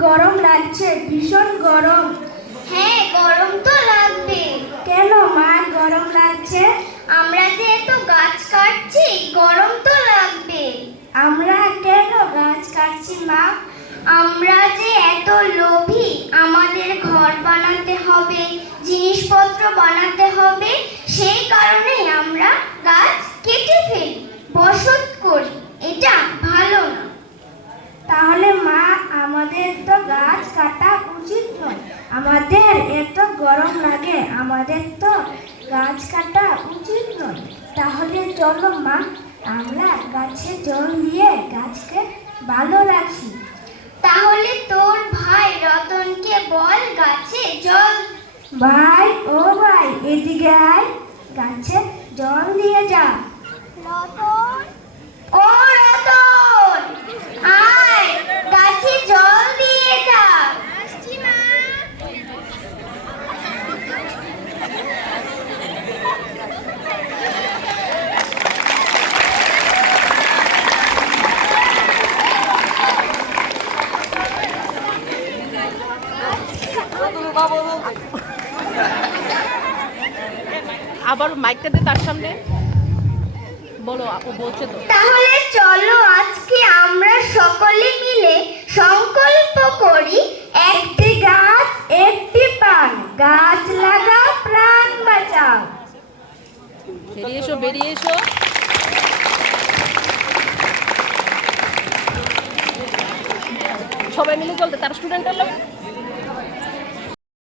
গরম লাগছে, ভীষণ গরম। হ্যাঁ, গরম তো লাগবে। কেন মা গরম লাগছে? আমরা যে এত গাছ কাটছি, গরম তো লাগবে। আমরা কেন গাছ কাটছি মা? আমরা যে এত লোভী, আমাদের ঘর বানাতে হবে, জিনিসপত্র বানাতে হবে, সেই কারণেই আমরা গাছ কেটে ফেলি, বসত করি। এটা ভালো না। তাহলে মা আমাদের তো গাছ কাটা উচিত নয়। আমাদের এত গরম লাগে, আমাদের তো গাছ কাটা উচিত নয়। তাহলে চলো মা, আমরা গাছে জল দিয়ে গাছকে ভালো রাখি। তাহলে তোর ভাই রতনকে বল গাছে জল। ভাই, ও ভাই, এদিকে আয়, গাছে জল দিয়ে যা। রতন, ও রতন, আয় গাছে জল দিয়ে যা। আসছি মা। আবার মাইকটা দে তার সামনে বলো, ও বলছে তো। তাহলে চলো আজকে আমরা সকলে মিলে সংকল্প করি, একটি গাছ একটি প্রাণ, গাছ লাগাও প্রাণ বাঁচাও। বেরিয়ে এসো, বেরিয়ে এসো। সবাই মিলে চলতে, তার স্টুডেন্ট হলো।